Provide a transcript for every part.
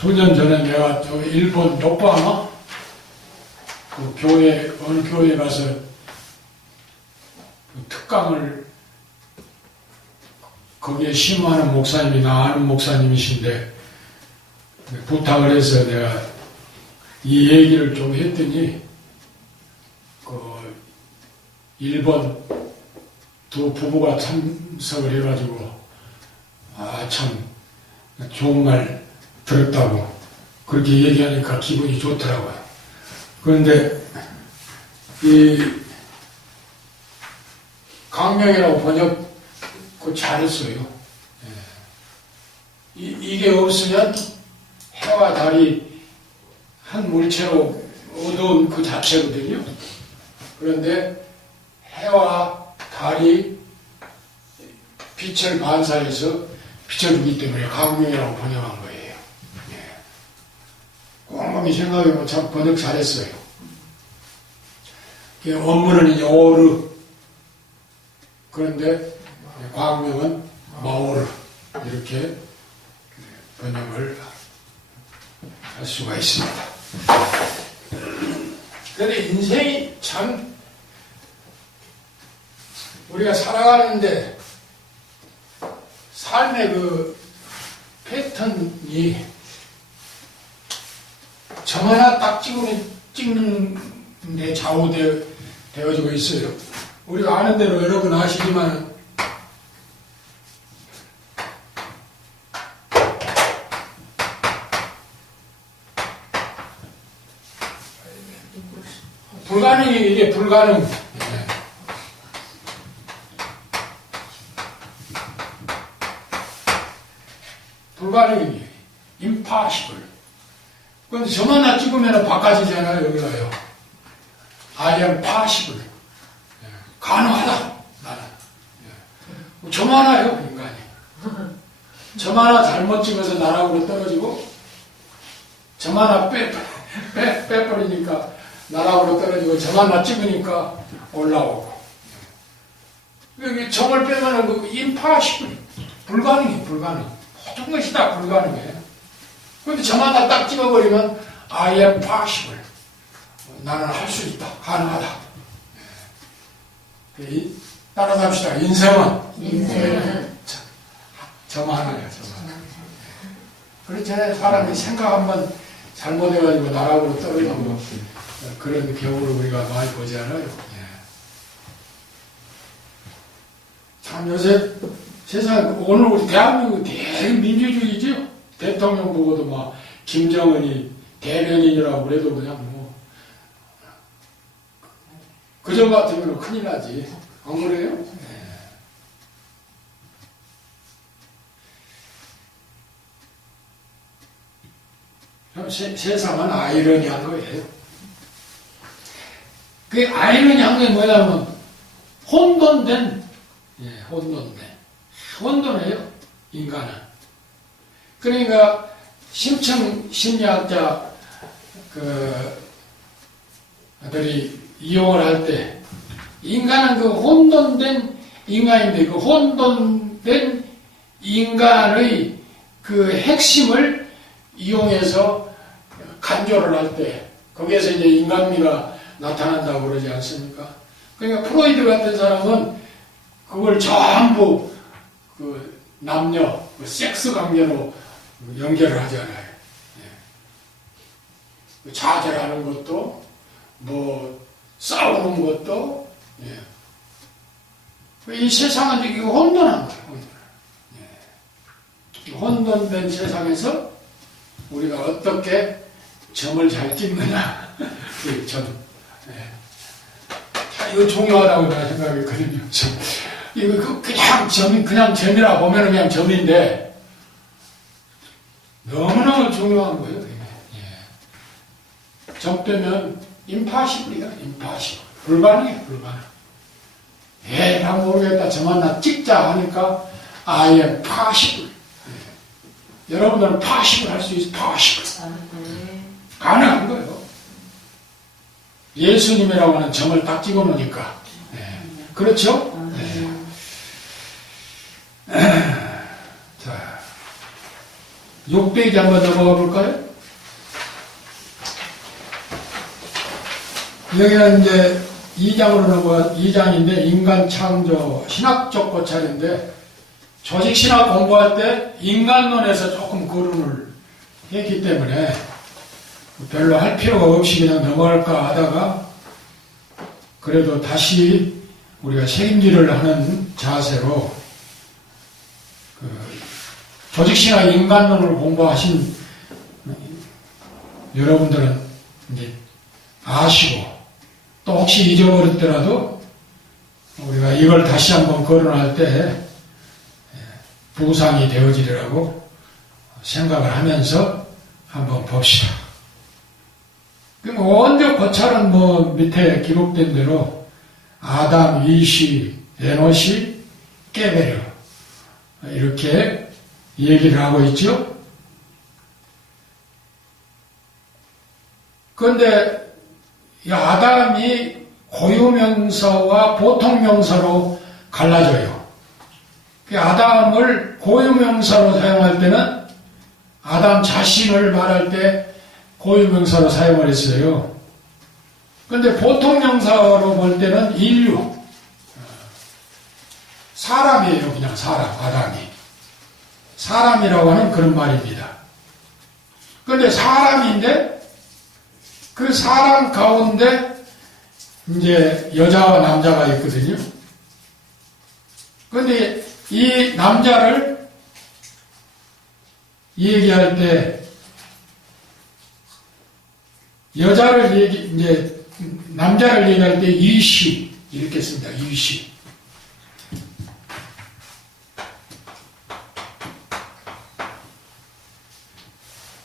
수년 전에 내가 저 일본 요코하마 그 교회, 어느 교회에 가서 그 특강을 거기에 심호하는 목사님이 나 아는 목사님이신데 부탁을 해서 내가 이 얘기를 좀 했더니 그 일본 두 부부가 참석을 해가지고 참 좋은 말 들었다고 그렇게 얘기하니까 기분이 좋더라고요. 그런데 이 강명이라고 번역 그 잘했어요. 이게 없으면 해와 달이 한 물체로 어두운 그 자체거든요. 그런데 해와 달이 빛을 반사해서 비춰주기 때문에 강명이라고 번역한 거예요. 곰곰이 생각해보면 참 번역 잘했어요. 원문은 이제 오르, 그런데 광명은 마오르, 이렇게 번역을 할 수가 있습니다. 그런데 인생이 참 우리가 살아가는데 삶의 그 패턴이 점 하나 딱 찍는 데 좌우되어지고 있어요. 우리가 아는 대로 여러분 아시지만 불가능이 이게 불가능. 불가능이에요. impossible. 그런데 점 하나 찍으면 바꿔지잖아요. 여기가요. I am possible. 가능하다. 나는. 점 하나요. 인간이. 점 하나 잘못 찍어서 나락으로 떨어지고 점 하나 빼버리니까 나락으로 떨어지고 점 하나 찍으니까 올라오고. 여기 점을 빼면 그 impossible. 불가능해. 불가능. 모든 것이 다 불가능해. 그런데 점 하나 딱 찍어버리면 I am possible. 나는 할 수 있다. 가능하다. 따라잡시다. 인생은 점 하나야. 점 하나. 그렇잖아요. 사람이 생각 한번 잘못해가지고 나락으로 떨어지고 그런 경우를 우리가 많이 보잖아요. 참 요새 세상 오늘 우리 대한민국 대민주주의죠. 대통령 보고도 막 김정은이 대변인이라고 그래도 그냥 뭐 그전 같으면 큰일 나지. 안 그래요? 세상은 아이러니한 거예요. 그 아이러니한 게 뭐냐면 혼돈된 혼돈해요. 인간은. 그러니까 심층 심리학자 들이 이용을 할 때 인간은 그 혼돈된 인간인데 그 혼돈된 인간의 그 핵심을 이용해서 간조를 할 때 거기에서 이제 인간미가 나타난다고 그러지 않습니까? 그러니까 프로이드 같은 사람은 그걸 전부 그 남녀, 그 섹스 관계로 연결을 하잖아요. 좌절하는 것도, 뭐, 싸우는 것도, 이 세상은 이게 혼돈한 거예요, 혼돈된 세상에서 우리가 어떻게 점을 잘 찍느냐, 그 점. 이거 중요하다고 나 생각했거든요. 이거 그냥 점이, 그냥 점이라 보면 그냥 점인데, 너무너무 중요한 거예요, 그게. 점 빼면 impossible이야, impossible. 불가능해, 불가능. 난 모르겠다. 점 하나 찍자 하니까, I am possible. 여러분들은 possible 할 수 있어, possible. 가능한 거예요. 예수님이라고 하는 점을 딱 찍어 놓으니까. 그렇죠? 자, 6페이지 한번 넘어가 볼까요? 여기는 이제 2장으로 넘어가, 2장인데, 인간 창조, 신학적 고찰인데, 조직신학 공부할 때 인간론에서 조금 거론을 했기 때문에 별로 할 필요가 없이 그냥 넘어갈까 하다가, 그래도 다시 우리가 책임질을 하는 자세로, 조직신학 인간론을 공부하신 여러분들은 이제 아시고, 또 혹시 잊어버렸더라도 우리가 이걸 다시 한번 거론할 때 부상이 되어지리라고 생각을 하면서 한번 봅시다. 원적 고찰은 뭐 밑에 기록된 대로 아담, 이시, 에노시, 깨베르 이렇게 얘기를 하고 있죠. 그런데 이 아담이 고유명사와 보통명사로 갈라져요. 아담을 고유명사로 사용할 때는 아담 자신을 말할 때 고유명사로 사용을 했어요. 그런데 보통명사로 볼 때는 인류, 사람이에요. 그냥 사람, 아담이. 사람이라고 하는 그런 말입니다. 그런데 사람인데 그 사람 가운데 이제 여자와 남자가 있거든요. 그런데 이 남자를 얘기할 때 이제 남자를 얘기할 때 이시 이렇게 씁니다. 이시.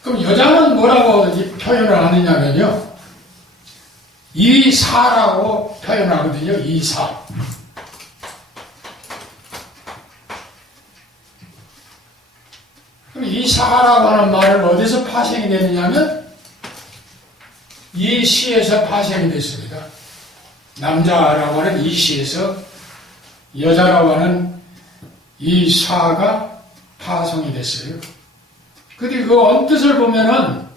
그럼 여자는 뭐라고 표현을 하느냐면요. 이사라고 표현하거든요. 이사. 그럼 이사라고 하는 말은 어디서 파생이 되느냐면 이 시에서 파생이 됐습니다. 남자라고 하는 이 시에서 여자라고 하는 이사가 파송이 됐어요. 근데 그 언뜻을 보면은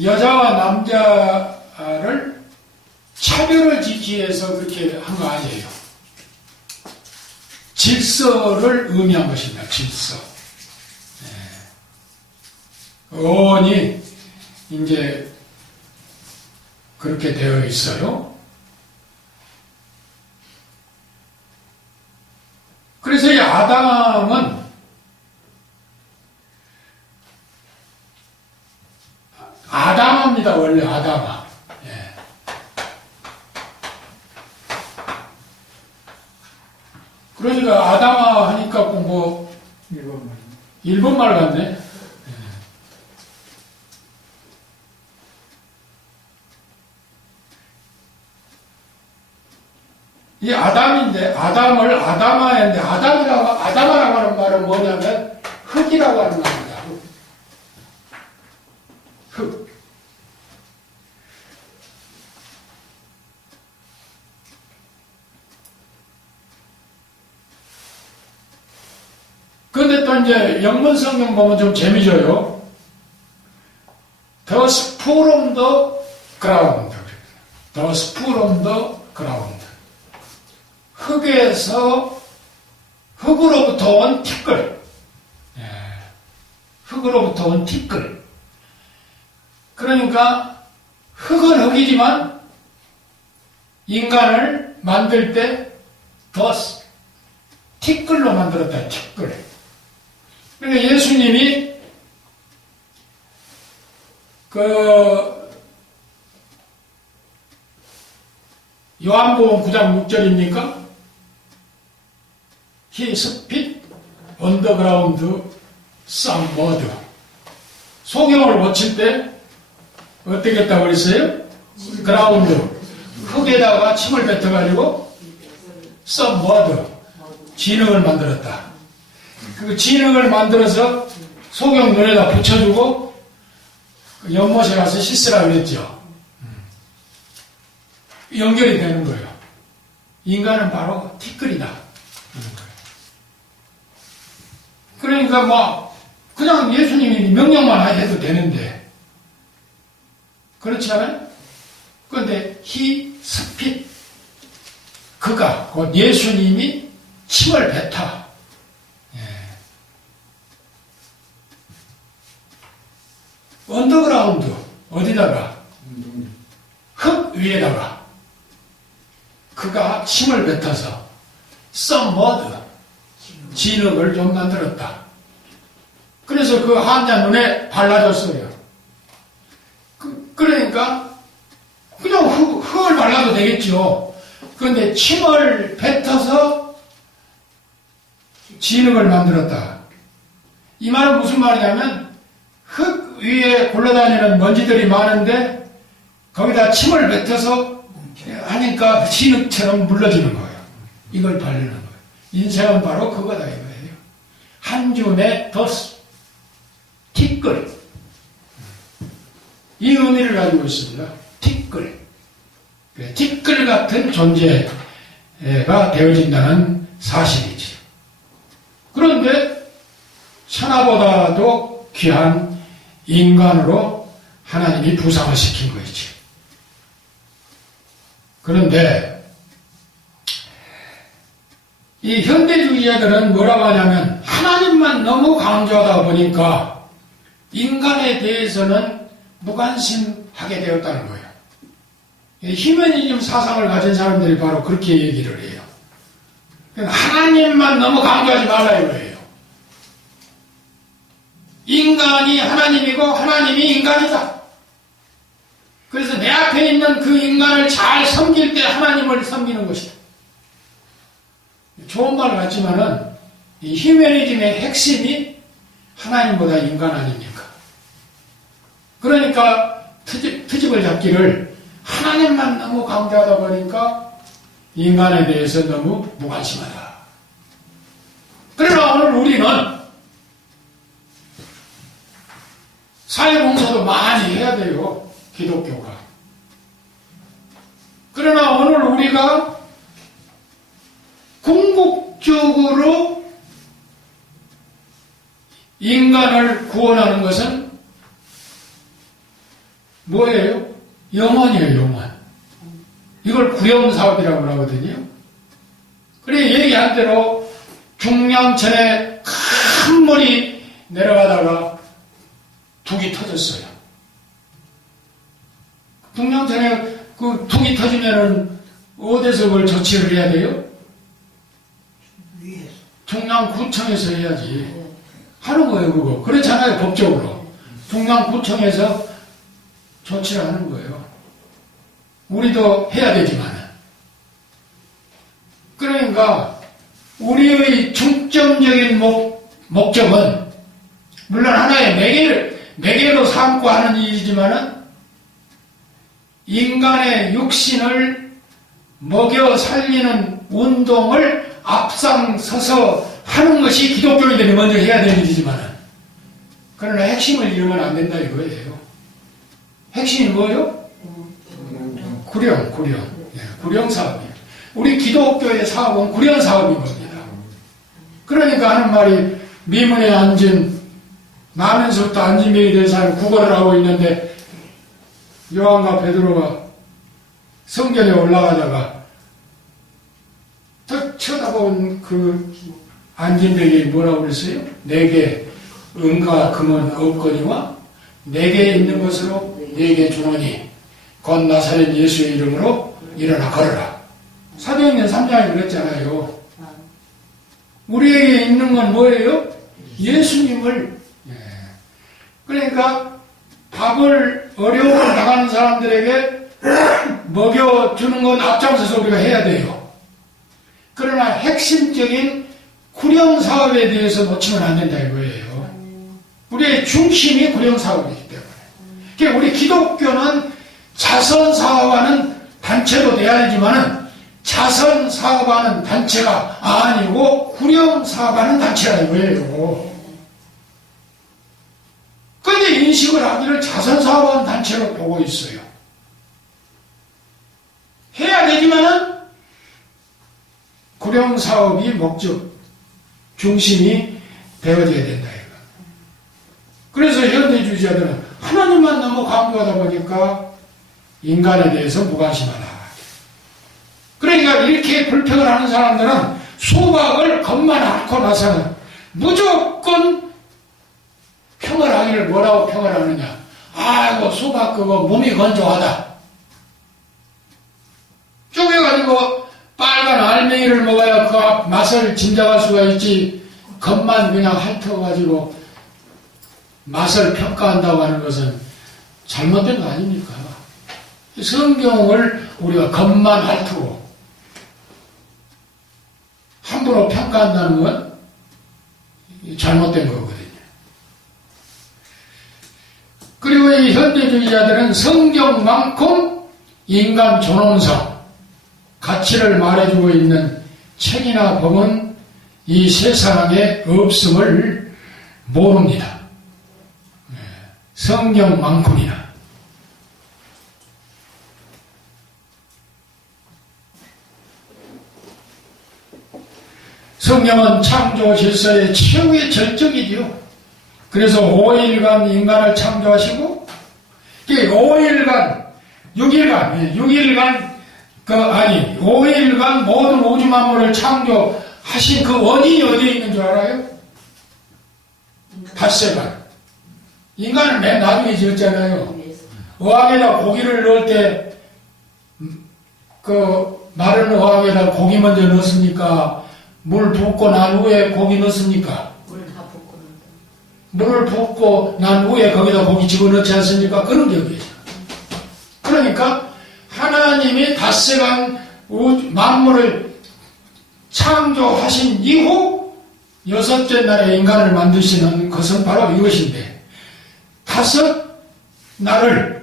여자와 남자를 차별을 짓기 위해서 그렇게 한 거 아니에요. 질서를 의미한 것입니다. 질서. 어원이 이제 그렇게 되어 있어요. 그래서 이 아담은 아담아입니다. 원래 아담아. 예. 그러니까 아담아 하니까 뭐 일본말 같네. 예. 이 아담인데 아담을 아담아인데 아담아라고 하는 말은 뭐냐면 흙이라고 하는 말입니다. 흙. 그런데 또 이제 영문 성경 보면 좀 재미져요. The spool on the ground. The spool on the ground. 흙으로부터 온 티끌. 예. 흙으로부터 온 티끌. 그러니까 흙은 흙이지만 인간을 만들 때 더 티끌로 만들었다. 티끌. 그러니까 예수님이 요한복음 9장 6절입니까? He spit on the ground some mud. 소경을 고칠 때 어떻게 했다고 그랬어요? 그라운드. 흙에다가 침을 뱉어가지고 some mud. 진흙을 만들었다. 그 진흙을 만들어서 소경 눈에다 붙여주고 연못에 가서 씻으라 그랬죠. 연결이 되는 거예요. 인간은 바로 티끌이다. 그러니까 그냥 예수님이 명령만 해도 되는데 그렇지 않아요? 그런데 he spit 그가 곧 예수님이 침을 뱉어. 예. 언더그라운드 어디다가 흙 위에다가 그가 침을 뱉어서 some mud 진흙을 좀 만들었다. 그래서 그 환자 눈에 발라줬어요. 그러니까 그냥 흙을 발라도 되겠죠. 그런데 침을 뱉어서 진흙을 만들었다. 이 말은 무슨 말이냐면 흙 위에 굴러다니는 먼지들이 많은데 거기다 침을 뱉어서 하니까 진흙처럼 물러지는 거예요. 이걸 바르는 거예요. 인생은 바로 그거다 이거예요. 한 줌의 더스 티끌 이 의미를 가지고 있습니다. 티끌 티끌 같은 존재가 되어진다는 사실이지. 그런데 천하보다도 귀한 인간으로 하나님이 부상을 시킨 것이지. 그런데 이 현대주의자들은 뭐라고 하냐면 하나님만 너무 강조하다 보니까 인간에 대해서는 무관심하게 되었다는 거예요. 휴머니즘 사상을 가진 사람들이 바로 그렇게 얘기를 해요. 하나님만 너무 강조하지 말라 이거예요. 인간이 하나님이고 하나님이 인간이다. 그래서 내 앞에 있는 그 인간을 잘 섬길 때 하나님을 섬기는 것이다. 좋은 말 같지만은 이 휴머니즘의 핵심이 하나님보다 인간 아닙니까? 그러니까 트집을 잡기를 하나님만 너무 강조하다 보니까 인간에 대해서 너무 무관심하다. 그러나 오늘 우리는 사회봉사도 많이 해야 돼요. 기독교가. 그러나 오늘 우리가 궁극적으로 인간을 구원하는 것은 뭐예요? 영혼이에요, 영혼. 이걸 구영사업이라고 하거든요. 그래, 얘기한 대로 중량천에 큰 물이 내려가다가 둑이 터졌어요. 중량천에 그 둑이 터지면은 어디서 그걸 조치를 해야 돼요? 중량구청에서 해야지. 하는 거예요, 그거. 그렇잖아요, 법적으로. 중량구청에서 조치를 하는 거예요. 우리도 해야 되지만. 그러니까, 우리의 중점적인 목적은, 물론 하나의 매개로 삼고 하는 일이지만은, 인간의 육신을 먹여 살리는 운동을 앞장서서 하는 것이 기독교인들이 먼저 해야 되는 일이지만 그러나 핵심을 잃으면 안 된다 이거예요. 핵심이 뭐예요? 구령 사업이에요. 우리 기독교의 사업은 구령 사업인 겁니다. 그러니까 하는 말이 미문에 앉은 나면서부터 안진병이 된 사람이 구걸을 하고 있는데 요한과 베드로가 성전에 올라가다가 딱 쳐다본 그 안진뱅이 뭐라고 그랬어요? 내게 은과 금은 없거니와 내게 있는 것으로 내게 주노니 곧 나사렛 예수의 이름으로 일어나 걸어라. 사도행전 3장에 그랬잖아요. 우리에게 있는 건 뭐예요? 예수님을. 그러니까 밥을 어려움을 당하는 사람들에게 먹여주는 건 앞장서서 우리가 해야 돼요. 그러나 핵심적인 구령사업에 대해서 놓치면 안 된다 이거예요. 우리의 중심이 구령사업이기 때문에. 그러니까 우리 기독교는 자선사업하는 단체도 돼야 되지만 자선사업하는 단체가 아니고 구령사업하는 단체라 이거예요. 그런데 인식을 하기를 자선사업하는 단체로 보고 있어요. 해야 되지만은 구령사업이 목적, 중심이 되어져야 된다. 이거. 그래서 현대주의자들은 하나님만 너무 강조하다 보니까 인간에 대해서 무관심하다. 그러니까 이렇게 불평을 하는 사람들은 수박을 겉만 앓고 나서는 무조건 평을 하기를 뭐라고 평을 하느냐. 아이고 수박 그거 몸이 건조하다. 쪼개가지고 빨간 알맹이를 먹어야 그 맛을 짐작할 수가 있지. 겉만 그냥 핥아가지고 맛을 평가한다고 하는 것은 잘못된 거 아닙니까? 성경을 우리가 겉만 핥고 함부로 평가한다는 건 잘못된 거거든요. 그리고 이 현대주의자들은 성경만큼 인간 존엄성, 가치를 말해주고 있는 책이나 법은 이 세상에 없음을 모릅니다. 성경만큼이나. 성경은 창조 질서의 최후의 절정이지요. 그래서 5일간 인간을 창조하시고, 5일간 5일간 모든 우주 만물을 창조하신 그 원인이 어디에 있는 줄 알아요? 닷새간. 인간은 맨 나중에 지었잖아요. 어항에다 고기를 넣을 때, 마른 어항에다 고기 먼저 넣습니까? 물 붓고 난 후에 고기 넣습니까? 물을 붓고 난 후에 거기다 고기 집어넣지 않습니까? 그런 격이에요. 그러니까 하나님이 닷새간 만물을 창조하신 이후 여섯째 날에 인간을 만드시는 것은 바로 이것인데, 다섯 날을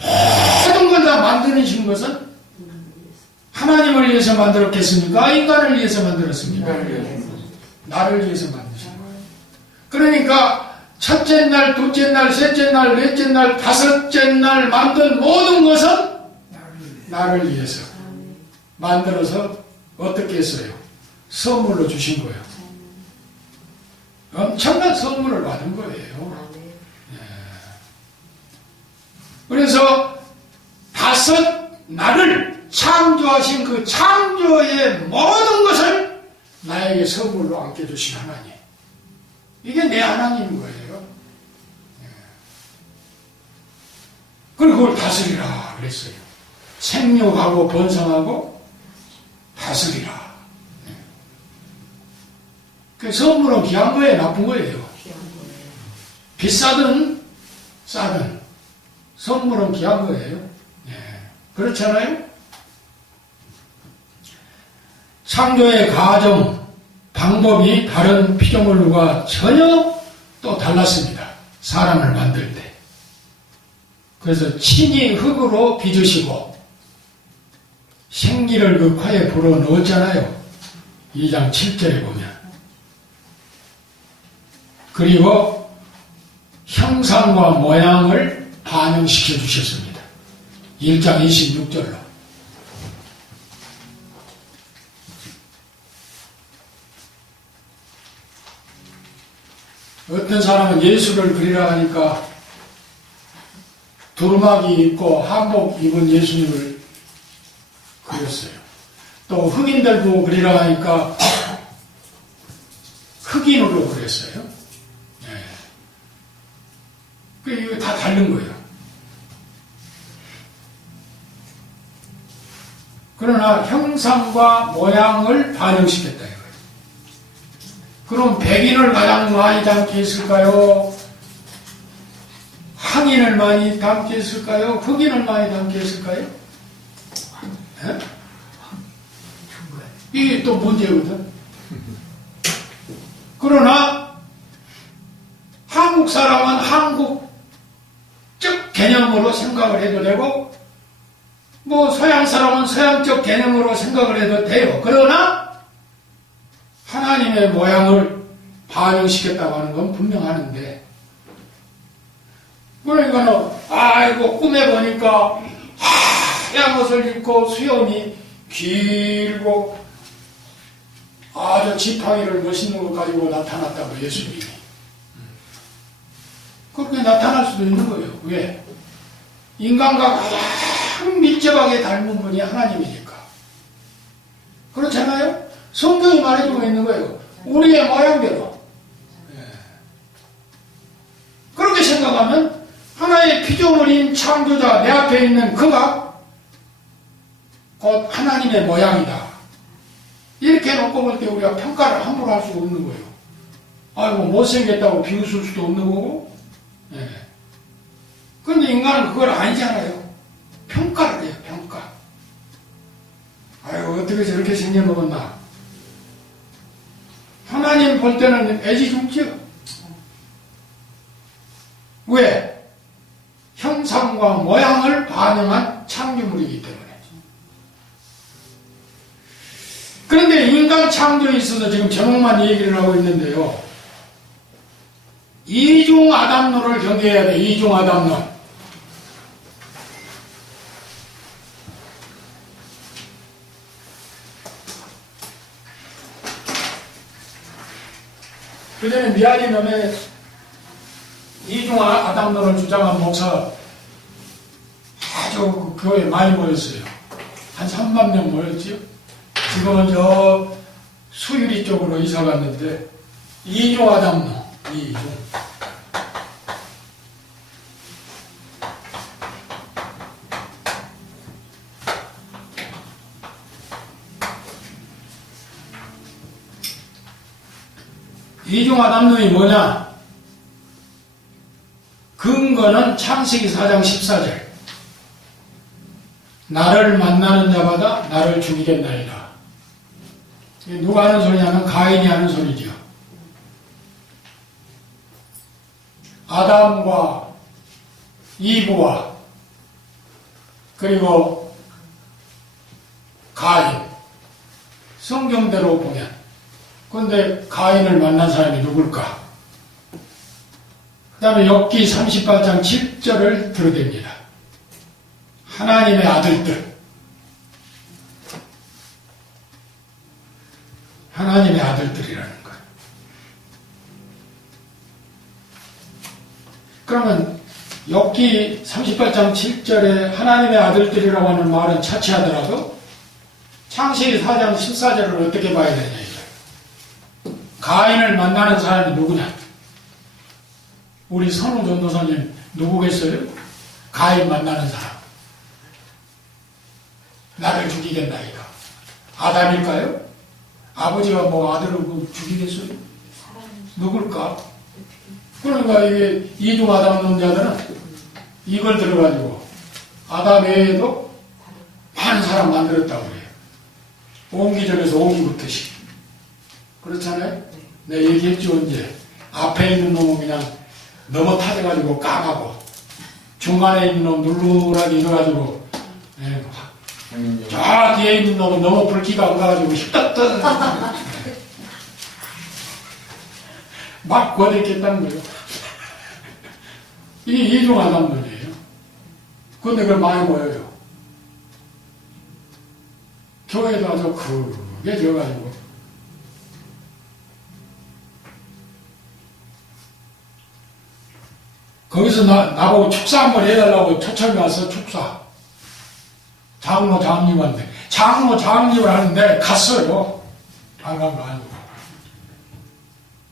모든 걸 다 만드신 것은 하나님을 위해서 만들었겠습니까? 인간을 위해서 만들었습니까? 나를 위해서 만드신 거예요. 그러니까 첫째 날, 둘째 날, 셋째 날, 넷째 날, 다섯째 날 만든 모든 것은 나를 위해서 만들어서 어떻게 했어요? 선물로 주신 거예요. 엄청난 선물을 받은 거예요. 그래서 다섯 날을 창조하신 그 창조의 모든 것을 나에게 선물로 안겨주신 하나님. 이게 내 하나님인 거예요. 그리고 그걸 다스리라 그랬어요. 생육하고 번성하고 다스리라. 그 선물은 귀한 거예요, 나쁜 거예요? 비싸든 싸든 선물은 귀한 거예요. 그렇잖아요? 창조의 과정, 방법이 다른 피조물과 전혀 또 달랐습니다. 사람을 만들 때. 그래서 친히 흙으로 빚으시고 생기를 그 코에 불어 넣었잖아요. 2장 7절에 보면. 그리고 형상과 모양을 반영시켜 주셨습니다. 1장 26절로. 어떤 사람은 예수를 그리라 하니까 두루마기 입고 한복 입은 예수님을 그렸어요. 또 흑인들도 그리라 하니까 흑인으로 그렸어요. 이거 다 다른 거예요. 그러나 형상과 모양을 반영시켰다 이거예요. 그럼 백인을 가장 많이 담게 했을까요? 황인을 많이 담게 했을까요? 흑인을 많이 담게 했을까요? 이게 또 문제거든. 그러나 한국 사람은 한국적 개념으로 생각을 해도 되고, 뭐 서양 사람은 서양적 개념으로 생각을 해도 돼요. 그러나 하나님의 모양을 반영시켰다고 하는 건 분명하는데, 그러니까는 아이고 꿈에 보니까 하얀 옷을 입고 수염이 길고 아주 지팡이를 멋있는 것 가지고 나타났다고 예수님이. 그렇게 나타날 수도 있는 거예요. 왜? 인간과 가장 밀접하게 닮은 분이 하나님이니까. 그렇잖아요? 성경이 말해주고 있는 거예요. 우리의 모양대로. 그렇게 생각하면 하나의 피조물인 창조자 내 앞에 있는 그가 곧 하나님의 모양이다. 이렇게 놓고 볼 때 우리가 평가를 함부로 할 수 없는 거예요. 아이고 못생겼다고 비웃을 수도 없는 거고. 그런데 인간은 그걸 아니잖아요. 평가를 해요. 평가. 아이고 어떻게 저렇게 생겨먹었나. 하나님 볼 때는 애지중지요. 왜? 형상과 모양을 반영한 창조물이기 때문에. 그런데 인간 창조에 있어서 지금 제목만 얘기를 하고 있는데요. 이중 아담론을 경계해야 돼. 이중 아담론. 그전에 미아리놈의 이중 아담론을 주장한 목사 아주 교회에 많이 모였어요. 한 3만 명 모였지요. 지금은 저 수유리 쪽으로 이사 갔는데 이중 아담론, 이중. 이중 아담론이 뭐냐? 근거는 창세기 4장 14절. 나를 만나는 자마다 나를 죽이겠나이다. 누가 하는 소리냐면 가인이 하는 소리죠. 아담과 이브와 그리고 가인. 성경대로 보면. 그런데 가인을 만난 사람이 누굴까? 그 다음에 욥기 38장 7절을 들어댑니다. 하나님의 아들들. 하나님의 아들들이라는 거예요. 그러면 욥기 38장 7절에 하나님의 아들들이라고 하는 말은 차치하더라도 창세기 4장 14절을 어떻게 봐야 되냐 이거예요. 가인을 만나는 사람이 누구냐? 우리 선우 전도사님 누구겠어요? 가인 만나는 사람. 나를 죽이겠나이다. 아담일까요? 아버지가 뭐 아들을 죽이겠어요? 누굴까? 그러니까 이게 이중 아담론자들은 이걸 들어가지고 아담 외에도 많은 사람 만들었다고 그래요. 옹기절에서 옹기부터씩. 그렇잖아요? 내가 얘기했죠, 언제. 앞에 있는 놈은 그냥 넘어 타져가지고 까가고, 중간에 있는 놈 누르라기 익어가지고, 저 뒤에 있는 놈은 너무 붉기가 안 가가지고, 휘떡떡 막 거듭겠다는 거예요. 이게 이중하단 말이에요. 그런데 그걸 많이 모여요. 교회도 아주 크게 지어가지고, 거기서 나보고 축사 한번 해달라고 초청이 와서 축사. 장로 장님한테. 장로 장님을 하는데 갔어요. 안 간 거 아니고.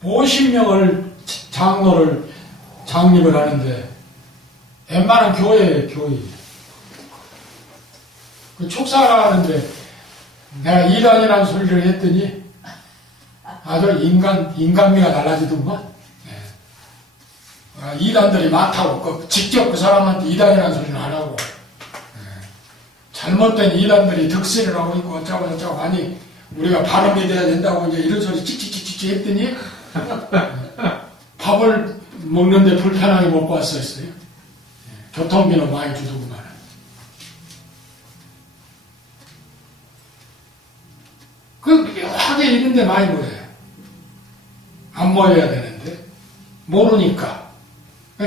50명을 장로를 장립을 하는데 웬만한 교회예요, 교회. 그 축사를 하는데 내가 이단이라는 소리를 했더니 아주 인간미가 달라지더구만. 이단들이 많다고, 직접 그 사람한테 이단이라는 소리는 안 하고, 잘못된 이단들이 득실을 하고 있고, 어쩌고, 아니, 우리가 바로 믿어야 된다고 이제 이런 소리 찍찍찍찍 했더니, 밥을 먹는데 불편하게 먹고 왔었어요. 교통비는 많이 주더구만. 묘하게 이런데 많이 모여요. 안 모여야 되는데, 모르니까.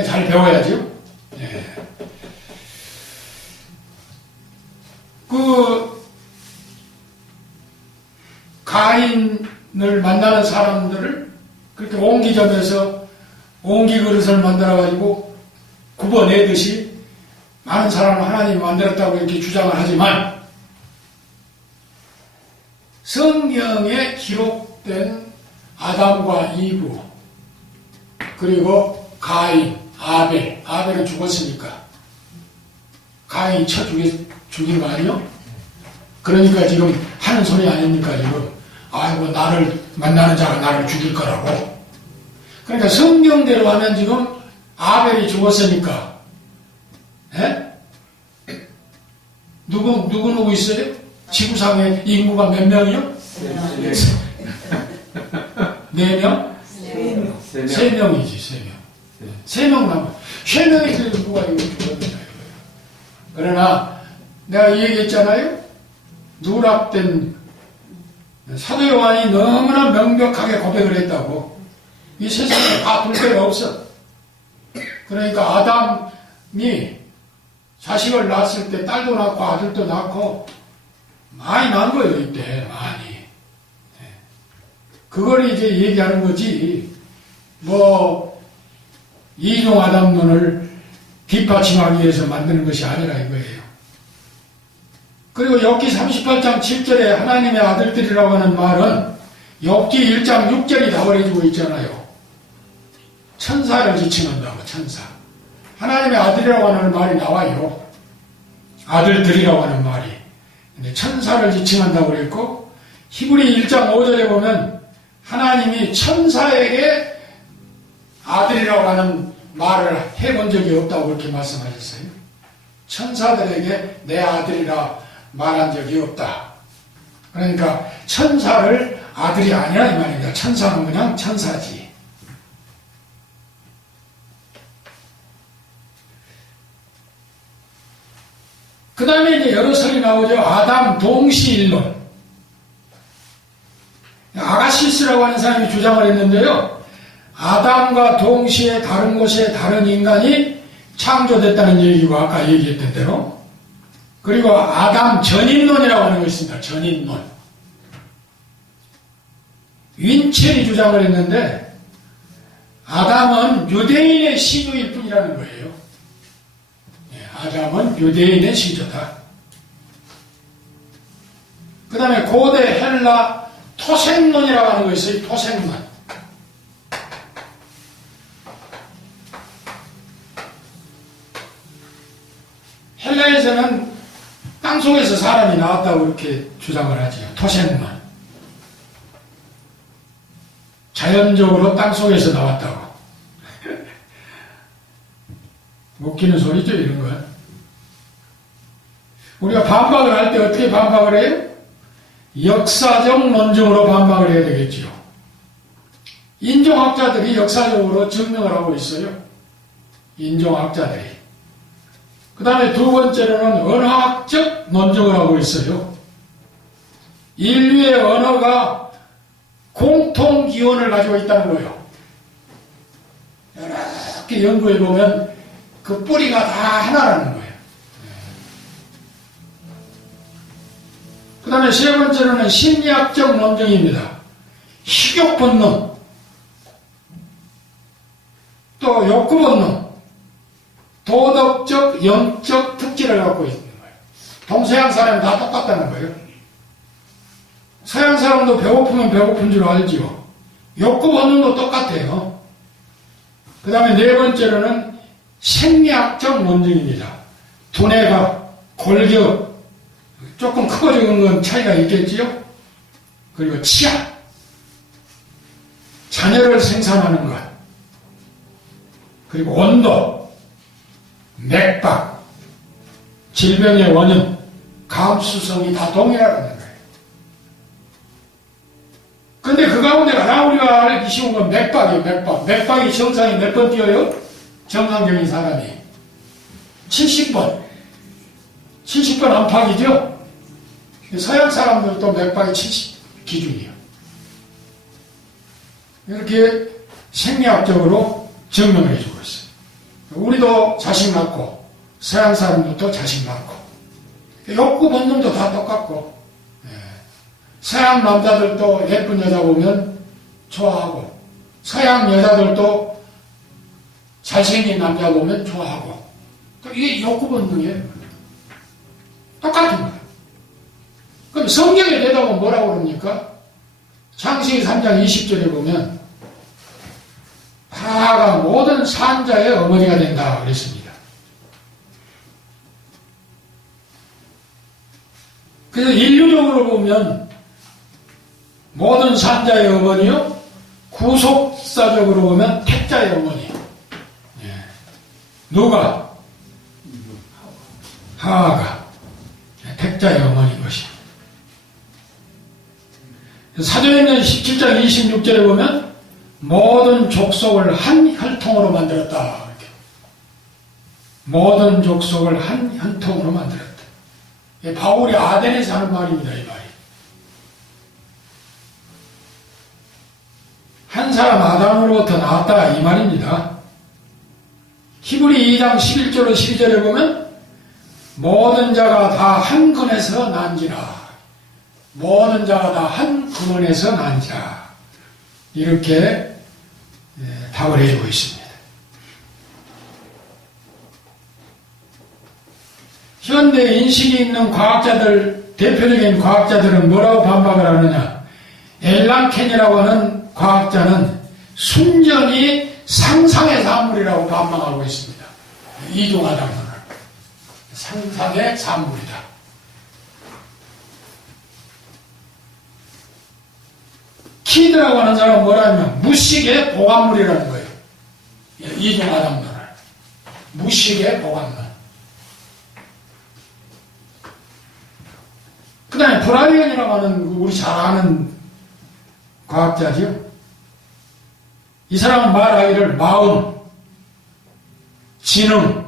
잘 배워야죠. 예. 가인을 만나는 사람들을 그렇게 옹기점에서 옹기 그릇을 만들어가지고 굽어내듯이 많은 사람을 하나님이 만들었다고 이렇게 주장을 하지만 성경에 기록된 아담과 이브 그리고 가인, 아벨은 죽었으니까 가인이 쳐 죽인 거 아니요? 그러니까 지금 하는 소리 아닙니까 지금? 아이고 나를 만나는 자가 나를 죽일 거라고. 그러니까 성경대로 하면 지금 아벨이 죽었으니까 누구 있어요? 지구상에 인구가 몇 명이요? 4명? 3명이지 3명. 3명 남아. 3명이 누가 이거 죽었느냐. 그러나 내가 이 얘기했잖아요. 누락된 사도 요한이 너무나 명백하게 고백을 했다고. 이 세상에 다 불배가 없어. 그러니까 아담이 자식을 낳았을 때 딸도 낳고 아들도 낳고 많이 낳은 거예요. 이때 많이. 그걸 이제 얘기하는 거지. 뭐 이종 아담론을 뒷받침하기 위해서 만드는 것이 아니라 이거예요. 그리고 욥기 38장 7절에 하나님의 아들들이라고 하는 말은 욥기 1장 6절이 다 버려지고 있잖아요. 천사를 지칭한다고 천사. 하나님의 아들이라고 하는 말이 나와요. 아들들이라고 하는 말이. 근데 천사를 지칭한다고 그랬고 히브리 1장 5절에 보면 하나님이 천사에게 아들이라고 하는 말을 해본 적이 없다고 그렇게 말씀하셨어요. 천사들에게 내 아들이라 말한 적이 없다. 그러니까 천사를 아들이 아니라 이 말입니다. 천사는 그냥 천사지. 그 다음에 이제 여러 설이 나오죠. 아담 동시일론. 아가시스라고 하는 사람이 주장을 했는데요. 아담과 동시에 다른 곳에 다른 인간이 창조됐다는 얘기고 아까 얘기했던 대로. 그리고 아담 전인론이라고 하는 거 있습니다. 전인론. 윈첼이 주장을 했는데 아담은 유대인의 시조일 뿐이라는 거예요. 아담은 유대인의 시조다. 그 다음에 고대 헬라 토생론이라고 하는 거 있어요. 토생론. 헬라에서는 땅속에서 사람이 나왔다고 그렇게 주장을 하죠. 토생론. 자연적으로 땅속에서 나왔다고. 웃기는 소리죠, 이런 건. 우리가 반박을 할 때 어떻게 반박을 해요? 역사적 논증으로 반박을 해야 되겠죠. 인종학자들이 역사적으로 증명을 하고 있어요. 인종학자들이. 그 다음에 두 번째로는 언어학적 논증을 하고 있어요. 인류의 언어가 공통 기원을 가지고 있다는 거예요. 이렇게 연구해 보면 그 뿌리가 다 하나라는 거예요. 그 다음에 세 번째로는 심리학적 논증입니다. 식욕 본능, 또 욕구 본능, 도덕적, 영적 특질을 갖고 있는 거예요. 동서양 사람이 다 똑같다는 거예요. 서양 사람도 배고프면 배고픈 줄 알지요. 욕구 본능도 똑같아요. 그 다음에 네 번째로는 생리학적 논증입니다. 두뇌가, 골격, 조금 크고 적은 건 차이가 있겠지요. 그리고 치아, 자녀를 생산하는 것, 그리고 온도, 맥박, 질병의 원인, 감수성이 다 동일하다는 거예요. 근데 그 가운데 가장 우리가 알기 쉬운 건 맥박이에요. 맥박이 정상이 몇 번 뛰어요? 정상적인 사람이 70번 안팎이죠. 서양 사람들도 맥박이 70 기준이에요. 이렇게 생리학적으로 증명을 해주고 있어요. 우리도 자식 낳고 서양 사람들도 자식 낳고 욕구 본능도 다 똑같고, 서양 남자들도 예쁜 여자 보면 좋아하고 서양 여자들도 잘생긴 남자 보면 좋아하고. 이게 욕구 본능이에요. 똑같은 거예요. 그럼 성경에 내다보면 뭐라고 그럽니까? 창세기 3장 20절에 보면 하가 모든 산자의 어머니가 된다 그랬습니다. 그래서 인류적으로 보면 모든 산자의 어머니요, 구속사적으로 보면 택자의 어머니. 예. 누가? 하가 택자의 어머니인 것입니다. 사도행전 17장 26절에 보면 모든 족속을 한 혈통으로 만들었다. 이렇게. 모든 족속을 한 혈통으로 만들었다. 바울이 아덴에서 하는 말입니다. 이 말이. 한 사람 아담으로부터 나왔다 이 말입니다. 히브리 2장 11절로 12절에 보면 모든 자가 다 한 근에서 난지라. 모든 자가 다 한 근원에서 난지라. 이렇게 답을 해주고 있습니다. 현대 인식이 있는 과학자들, 대표적인 과학자들은 뭐라고 반박을 하느냐? 엘랑켄이라고 하는 과학자는 순전히 상상의 산물이라고 반박하고 있습니다. 이종하다는 상상의 산물이다. 키드라고 하는 사람은 뭐라면 무식의 보관물이라는 거예요. 이종하다는 무식의 보관물. 그 다음에 브라이언이라고 하는 우리 잘 아는 과학자죠. 이 사람은 말하기를 마음, 지능,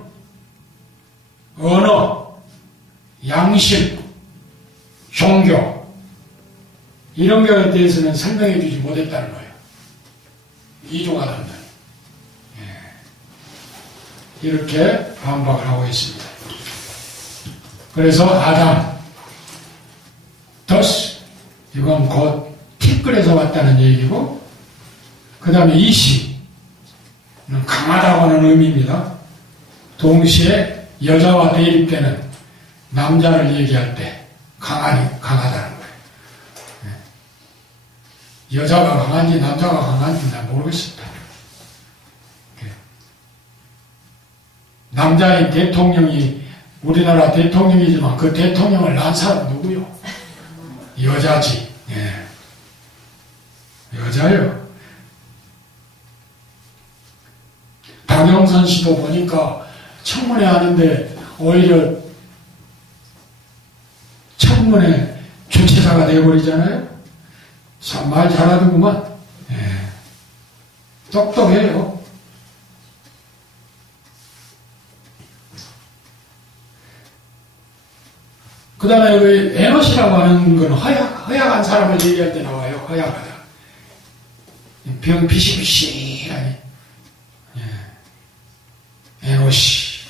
언어, 양심, 종교 이런 것에 대해서는 설명해 주지 못했다는 거예요. 이종하다는 이렇게 반박을 하고 있습니다. 그래서 아담 더스 이건 곧 티끌에서 왔다는 얘기고, 그 다음에 이시는 강하다고 하는 의미입니다. 동시에 여자와 대립되는 남자를 얘기할 때 강하다는 거예요. 여자가 강한지 남자가 강한지 난 모르겠습니다. 남자인 대통령이 우리나라 대통령이지만 그 대통령을 낳은 사람은 누구요? 여자지. 예. 여자요. 박영선 씨도 보니까 청문회 하는데 오히려 청문회 주최자가 되어버리잖아요. 참 말 잘하더구만. 예. 똑똑해요. 그 다음에 그 에노시라고 하는 건 허약한 사람을 얘기할 때 나와요. 허약하다. 병 비실비실하니. 에노시.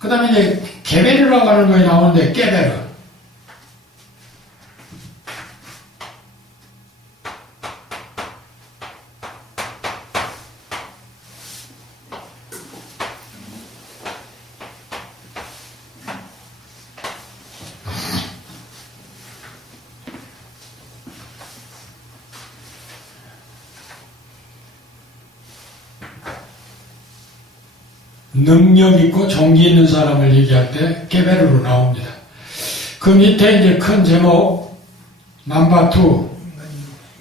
그 다음에 이제 게베르라고 하는 거에 나오는데 게베르. 능력 있고 종기 있는 사람을 얘기할 때 게베르로 나옵니다. 그 밑에 이제 큰 제목 넘버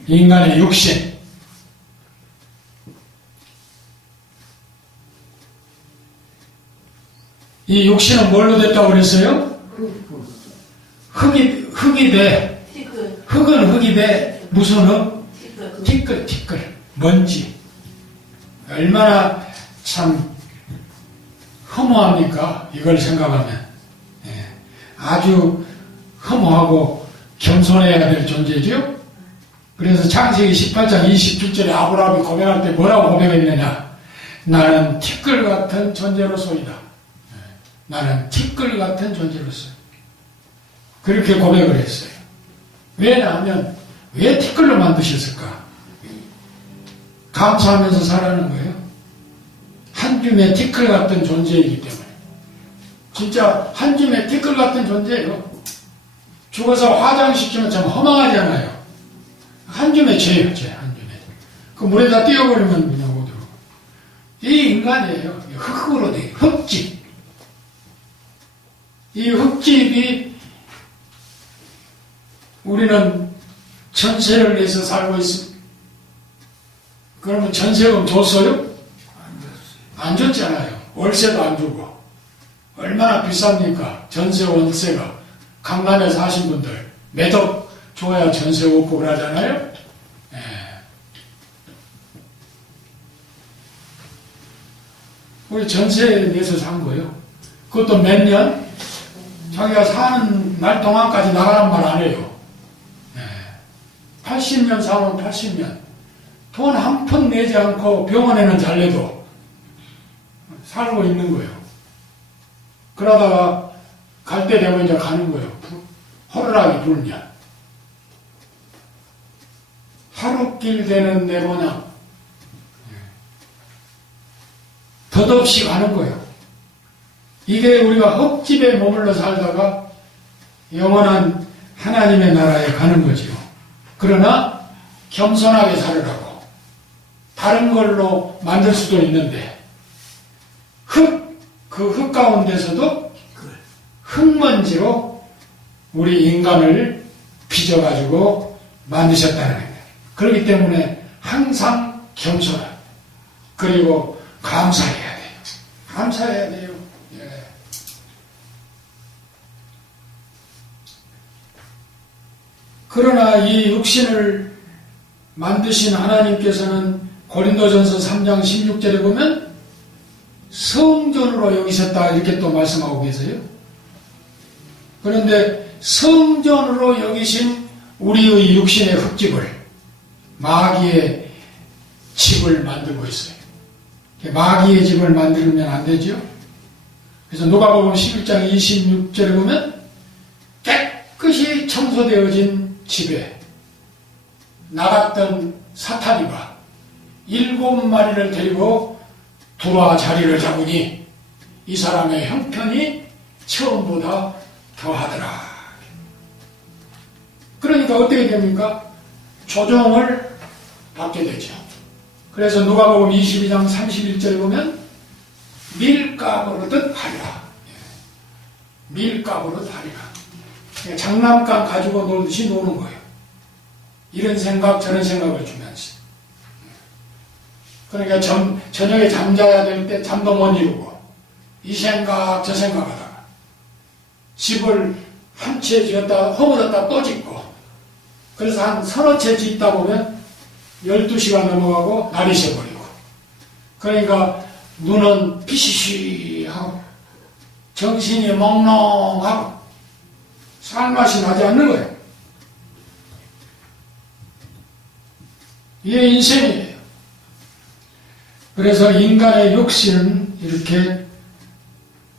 2 인간의 육신. 이 육신은 뭘로 됐다고 그랬어요? 흙이 돼. 흙은 흙이 돼. 무슨 흙? 티끌. 먼지. 얼마나 참 허무합니까? 이걸 생각하면. 예. 아주 허무하고 겸손해야 될 존재죠? 그래서 창세기 18장 27절에 아브라함이 고백할 때 뭐라고 고백했느냐? 나는 티끌 같은 존재로서이다. 예. 나는 티끌 같은 존재로서. 그렇게 고백을 했어요. 왜냐하면 왜 티끌로 만드셨을까? 감사하면서 살아가는 거예요. 한 줌의 티끌 같은 존재이기 때문에. 진짜 한 줌의 티끌 같은 존재예요. 죽어서 화장시키면 참 허망하잖아요. 한 줌의 죄예요, 죄, 한 줌의. 그 물에다 띄워버리면 그냥 오도록. 이 인간이에요. 흙으로 돼, 흙집. 이 흙집이 우리는 전세를 내서 살고 있습니다. 그러면 전세금 줬어요? 안 줬잖아요. 월세도 안 주고. 얼마나 비쌉니까? 전세 월세가. 강남에 사신 분들 매덕 줘야 전세 없고 그러잖아요. 예. 우리 전세 내서 산 거예요. 그것도 몇 년? 자기가 사는 날 동안까지 나가란 말 안 해요. 예. 80년 사면 80년. 돈 한 푼 내지 않고 병원에는 잘 내도 살고 있는 거예요. 그러다가 갈 때 되면 이제 가는 거예요. 허르락이 불면. 하루길 되는 내 모양. 덧없이 가는 거예요. 이게 우리가 흙집에 머물러 살다가 영원한 하나님의 나라에 가는 거지요. 그러나 겸손하게 살으라고. 다른 걸로 만들 수도 있는데 그 흙 가운데서도 흙먼지로 우리 인간을 빚어가지고 만드셨다는 거예요. 그렇기 때문에 항상 겸손하고 그리고 감사해야 돼요. 감사해야 돼요. 예. 그러나 이 육신을 만드신 하나님께서는 고린도전서 3장 16절에 보면 성전으로 여기셨다 이렇게 또 말씀하고 계세요. 그런데 성전으로 여기신 우리의 육신의 흙집을 마귀의 집을 만들고 있어요. 마귀의 집을 만들면 안 되죠. 그래서 누가복음 11장 26절에 보면 깨끗이 청소되어진 집에 나갔던 사탄이가 7마리를 데리고 들어와 자리를 잡으니 이 사람의 형편이 처음보다 더하더라. 그러니까 어떻게 됩니까? 조정을 받게 되죠. 그래서 누가복음 22장 31절에 보면 밀가부르듯 하리라. 밀가부르듯 하리라. 장난감 가지고 놀듯이 노는 거예요. 이런 생각 저런 생각을 주면서. 그러니까 저녁에 잠자야 될 때 잠도 못 이루고 이 생각 저 생각하다가 집을 한 채 지었다 허물었다 또 짓고 그래서 한 서너 채 짓다 보면 12시가 넘어가고 날이 새버리고 그러니까 눈은 피시시하고 정신이 몽롱하고 살맛이 나지 않는 거예요. 이게 인생이에요. 그래서 인간의 육신은 이렇게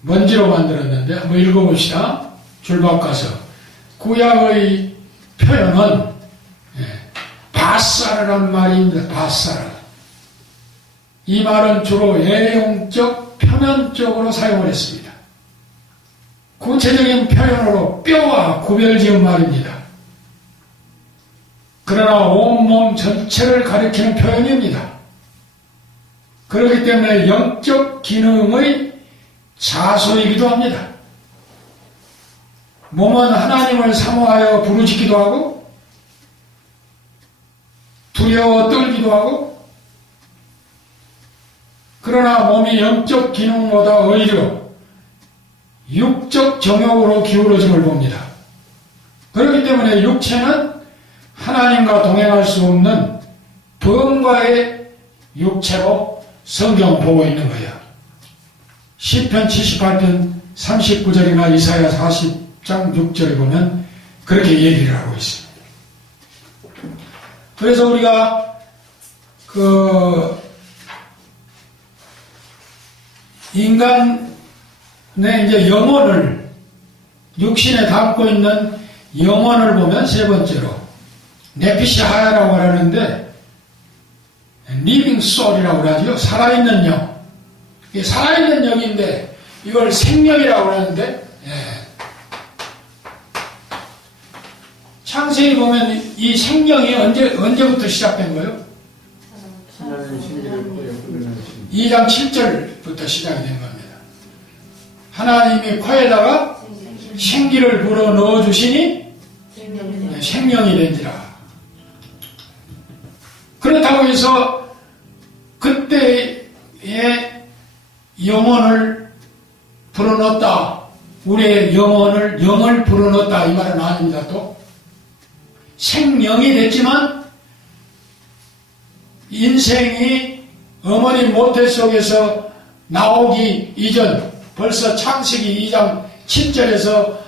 먼지로 만들었는데 한번 읽어봅시다. 줄 바꿔서 구약의 표현은 바사르란 말입니다. 바사르. 이 말은 주로 예용적, 표면적으로 사용을 했습니다. 구체적인 표현으로 뼈와 구별지은 말입니다. 그러나 온몸 전체를 가리키는 표현입니다. 그렇기 때문에 영적 기능의 자소이기도 합니다. 몸은 하나님을 사모하여 부르짖기도 하고 두려워 떨기도 하고 그러나 몸이 영적 기능보다 오히려 육적 정욕으로 기울어짐을 봅니다. 그렇기 때문에 육체는 하나님과 동행할 수 없는 범과의 육체로 성경 보고 있는 거예요. 시편 78편 39절이나 이사야 40장 6절에 보면 그렇게 얘기를 하고 있습니다. 그래서 우리가 인간의 이제 영혼을 육신에 담고 있는 영혼을 보면 세 번째로 네피시하야라고 하는데 리빙 소울이라고 하죠. 살아있는 영. 이게 살아있는 영인데 이걸 생명이라고 하는데, 예. 창세기 보면 이 생명이 언제부터 시작된 거예요? 2장 7절부터 시작이 된 겁니다. 하나님이 코에다가 생기를 불어 넣어 주시니 생명이 된지라. 그렇다고 해서 그때의 영혼을 불어넣었다. 우리의 영을 불어넣었다. 이 말은 아닙니다. 또 생명이 됐지만 인생이 어머니 모태 속에서 나오기 이전 벌써 창세기 2장 7절에서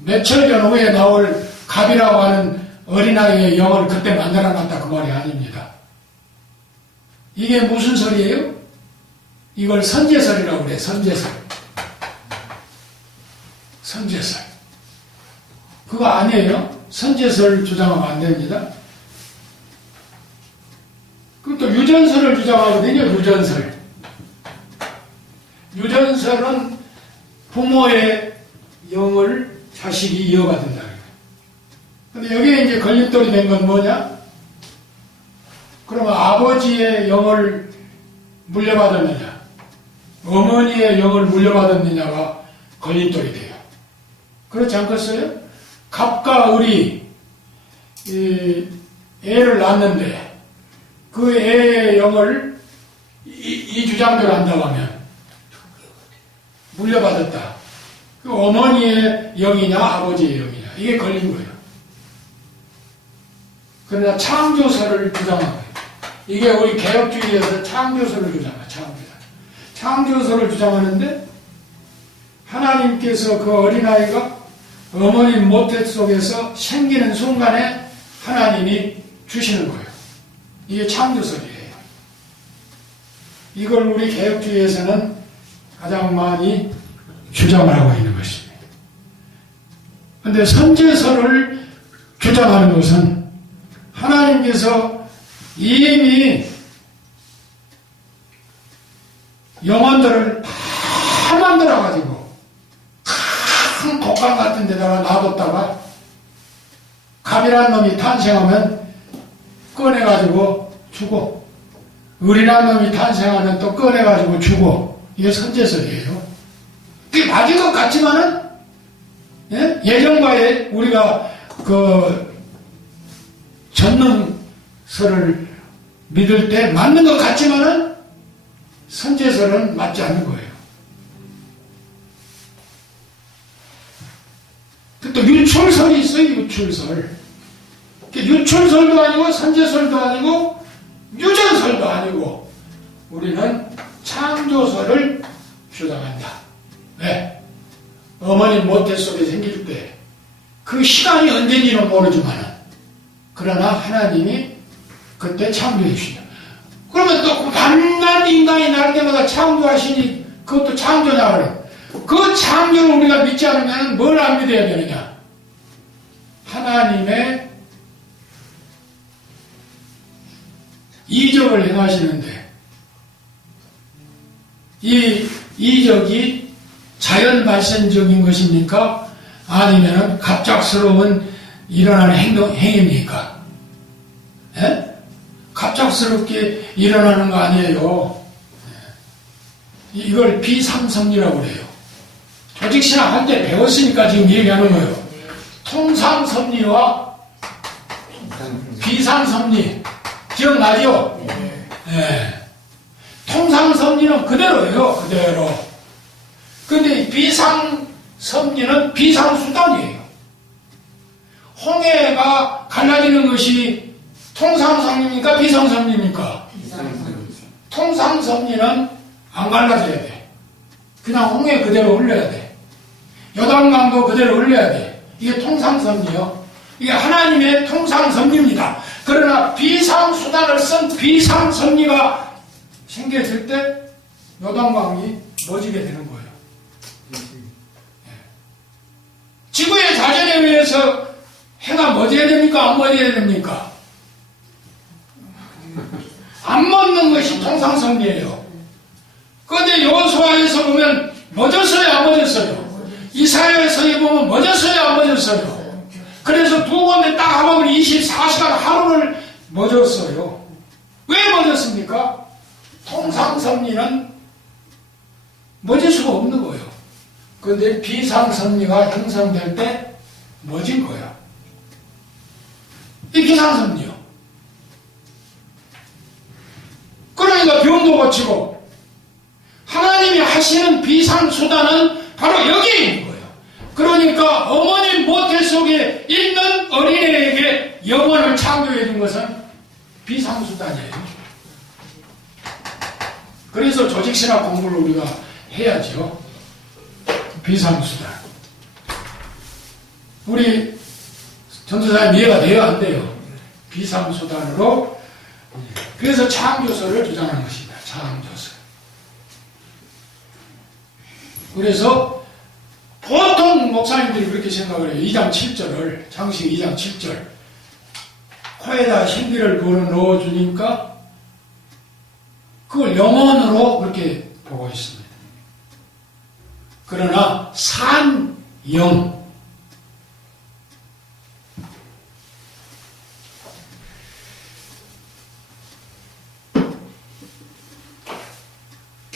며칠 전 후에 나올 갑이라고 하는 어린아이의 영을 그때 만들어놨다 그 말이 아닙니다. 이게 무슨 소리예요? 이걸 선제설이라고 그래. 선제설. 그거 아니에요. 선제설 주장하면 안 됩니다. 그럼 또 유전설을 주장하거든요. 유전설은 부모의 영을 자식이 이어받는다. 근데 여기에 이제 걸림돌이 된 건 뭐냐? 그러면 아버지의 영을 물려받았느냐, 어머니의 영을 물려받았느냐가 걸림돌이 돼요. 그렇지 않겠어요? 갑과 을이 애를 낳았는데 그 애의 영을 이 주장대로 한다고 하면 물려받았다. 그 어머니의 영이냐 아버지의 영이냐 이게 걸린 거예요. 그러나 창조설을 주장하는 거예요. 이게 우리 개혁주의에서 창조설을 주장해요. 창조설을 주장하는데 하나님께서 그 어린아이가 어머니 모태 속에서 생기는 순간에 하나님이 주시는 거예요. 이게 창조설이에요. 이걸 우리 개혁주의에서는 가장 많이 주장을 하고 있는 것입니다. 그런데 선제설을 주장하는 것은 하나님께서 이미 영혼들을 다 만들어가지고 큰 독감 같은 데다가 놔뒀다가 갑이라는 놈이 탄생하면 꺼내가지고 주고 을이라는 놈이 탄생하면 또 꺼내가지고 주고 이게 선제설이에요. 그게 맞은 것 같지만은 예전과의 우리가 그 전능설을 믿을 때 맞는 것 같지만은 선제설은 맞지 않는 거예요. 또 유출설이 있어요. 유출설도 아니고 선제설도 아니고 유전설도 아니고 우리는 창조설을 주장한다. 왜? 어머니 모태 속에 생길 때 그 시간이 언제인지는 모르지만 그러나 하나님이 그때 창조해 주신다. 그러면 또 만난 인간이 날 때마다 창조하시니 그것도 창조냐 그래. 그 창조를 우리가 믿지 않으면 뭘 안 믿어야 되느냐? 하나님의 이적을 행하시는데 이 이적이 자연 발생적인 것입니까? 아니면 갑작스러운 일어나는 행위입니까? 예? 갑작스럽게 일어나는 거 아니에요. 이걸 비상섭리라고 그래요. 조직신학 할 때 배웠으니까 지금 얘기하는 거예요. 통상섭리와 비상섭리 기억나죠? 네. 통상섭리는 그대로예요. 그대로. 근데 비상섭리는 비상수단이에요. 홍해가 갈라지는 것이 통상섭리입니까? 비상섭리입니까? 통상섭리는 안 갈라져야 돼. 그냥 홍해 그대로 흘려야 돼. 요단강도 그대로 흘려야 돼. 이게 통상섭리요. 이게 하나님의 통상섭리입니다. 그러나 비상수단을 쓴 비상섭리가 생겨질 때 요단강이 멎게 되는 거예요. 지구의 자전에 의해서 해가 멎어야 됩니까? 안 멎어야 됩니까? 안 멎는 것이 통상성리예요. 그런데 여호수아에서 보면 멎었어요, 안 멎었어요? 이사야에서 보면 멎었어요, 안 멎었어요? 그래서 두 군데 딱 하면 24시간 하루를 멎었어요. 왜 멎었습니까? 통상성리는 멎을 수가 없는 거예요. 그런데 비상성리가 형성될 때 멎은 거야. 이 비상성리요. 그러니까 병도 고치고 하나님이 하시는 비상수단은 바로 여기에 있는 거예요. 그러니까 어머니 모태 속에 있는 어린애에게 영혼을 창조해 준 것은 비상수단이에요. 그래서 조직신학 공부를 우리가 해야죠. 비상수단. 우리 전도사님 이해가 돼요, 안 돼요? 비상수단으로. 그래서 창조서를 주장하는 것입니다. 창조서. 그래서 보통 목사님들이 그렇게 생각을 해요. 2장 7절을, 창세기 2장 7절. 코에다 신비를 넣어주니까 그걸 영혼으로 그렇게 보고 있습니다. 그러나 산영,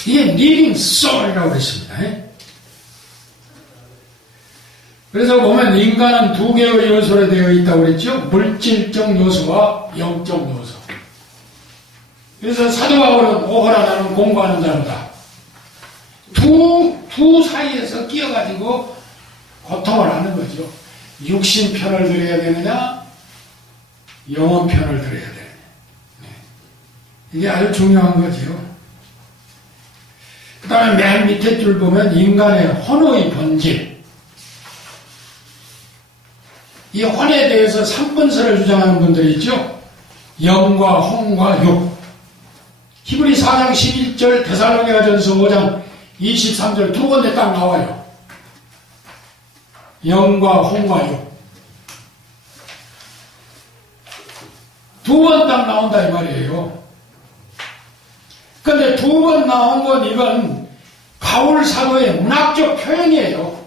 이게 living soul이라고 그랬습니다. 그래서 보면 인간은 두 개의 요소로 되어 있다고 그랬죠. 물질적 요소와 영적 요소. 그래서 사도 바울은 오호라 나는 공부하는 자로다. 두 사이에서 끼어가지고 고통을 하는 거죠. 육신 편을 들어야 되느냐, 영혼 편을 들어야 되느냐. 이게 아주 중요한 거죠. 그 다음에 맨 밑에 줄 보면 인간의 혼의 본질. 이 혼에 대해서 3분설을 주장하는 분들이 있죠. 영과 혼과 육. 히브리 4장 11절, 데살로니가전서 5장 23절 두 군데 딱 나와요. 영과 혼과 육. 두 번 딱 나온다 이 말이에요. 근데 두 번 나온 건 이건 바울 사도의 문학적 표현이에요.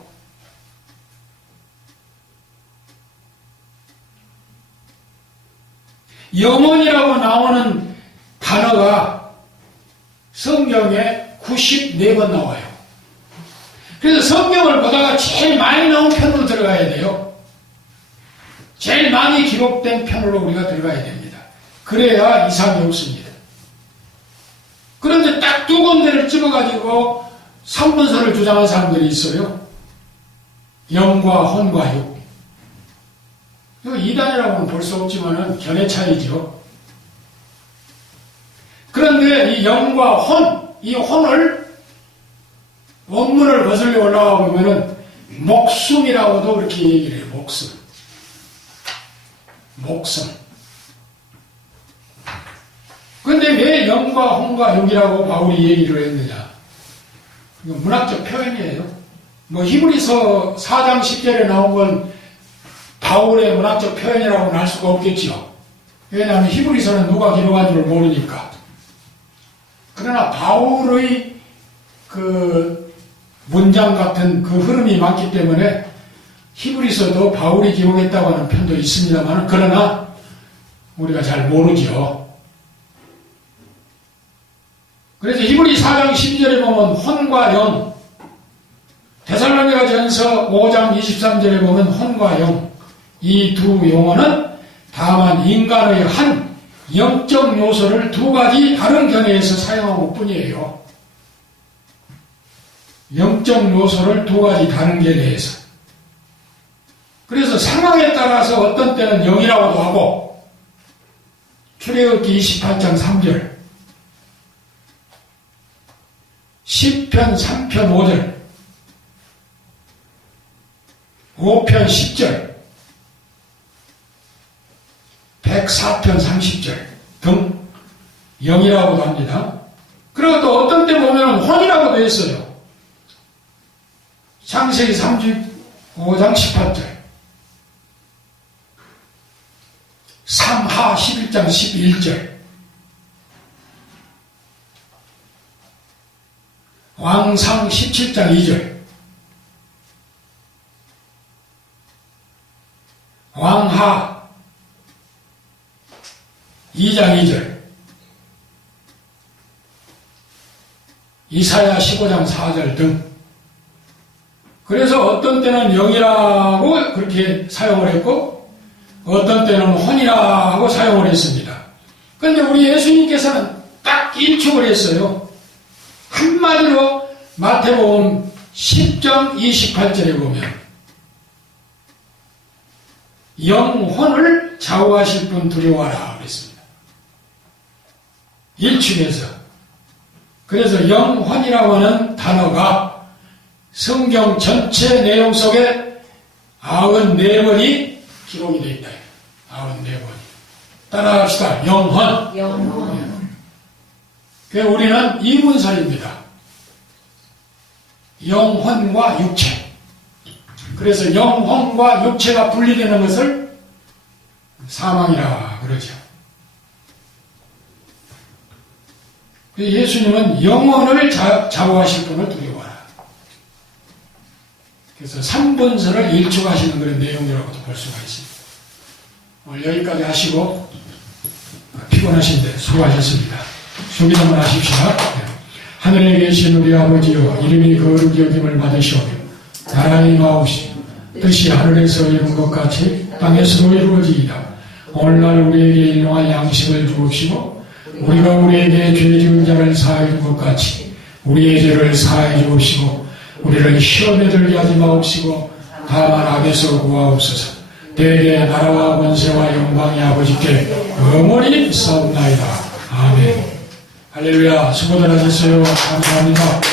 영혼이라고 나오는 단어가 성경에 94번 나와요. 그래서 성경을 보다가 제일 많이 나온 편으로 들어가야 돼요. 제일 많이 기록된 편으로 우리가 들어가야 됩니다. 그래야 이상이 없습니다. 그런데 딱 두 군데를 찍어가지고 3분설을 주장한 사람들이 있어요. 영과 혼과 육. 이거 이단이라고는 볼 수 없지만은 견해 차이죠. 그런데 이 영과 혼, 이 혼을 원문을 거슬려 올라가 보면은 목숨이라고도 그렇게 얘기를 해요. 목숨. 목숨. 그런데 왜 영과 혼과 육이라고 바울이 얘기를 했느냐? 이거 문학적 표현이에요. 뭐 히브리서 4장 10절에 나온 건 바울의 문학적 표현이라고는 할 수가 없겠죠. 왜냐하면 히브리서는 누가 기록한 줄 모르니까. 그러나 바울의 그 문장 같은 그 흐름이 많기 때문에 히브리서도 바울이 기록했다고 하는 편도 있습니다만, 그러나 우리가 잘 모르죠. 그래서 히브리 4장 12절에 보면 혼과 영, 데살로니가전서 5장 23절에 보면 혼과 영, 이 두 용어는 다만 인간의 한 영적 요소를 두 가지 다른 견해에서 사용한 것 뿐이에요. 영적 요소를 두 가지 다른 견해에서. 그래서 상황에 따라서 어떤 때는 영이라고도 하고, 출애굽기 28장 3절, 시편 3편 5절, 5편 10절, 104편 30절 등 영이라고도 합니다. 그리고 또 어떤 때 보면 혼이라고도 했어요. 창세기 35장 18절, 3하 11장 11절, 왕상 17장 2절, 왕하 2장 2절, 이사야 15장 4절 등. 그래서 어떤 때는 영이라고 그렇게 사용을 했고 어떤 때는 혼이라고 사용을 했습니다. 그런데 우리 예수님께서는 딱 일축을 했어요. 한마디로 마태복음 10장 28절에 보면 영혼을 좌우하실 분 두려워하라 그랬습니다. 일축에서. 그래서 영혼이라고 하는 단어가 성경 전체 내용 속에 94번이 기록이 되어 있다. 94번이. 따라합시다. 영혼. 그래서 우리는 이문설입니다. 영혼과 육체. 그래서 영혼과 육체가 분리되는 것을 사망이라 그러죠. 예수님은 영혼을 좌우하실 분을 두려워하라. 그래서 3분선을 일축하시는 그런 내용이라고도 볼 수가 있습니다. 오늘 여기까지 하시고 피곤하신데 수고하셨습니다. 수고들 한번 하십시오. 하늘에 계신 우리 아버지여, 이름이 거룩히 여김을 받으시오며 나라의 임하옵시며 뜻이 하늘에서 이룬 것 같이 땅에서도 이루어지이다. 오늘날 우리에게 일용할 양식을 주옵시고 우리가 우리에게 죄 지은 자를 사하여 준 것 같이 우리의 죄를 사하여 주옵시고 우리를 시험에 들게 하지 마옵시고 다만 악에서 구하옵소서. 대개 나라와 권세와 영광이 아버지께 영원히 있사옵나이다. 아멘. 할렐루야. 수고들 하셨어요. 감사합니다.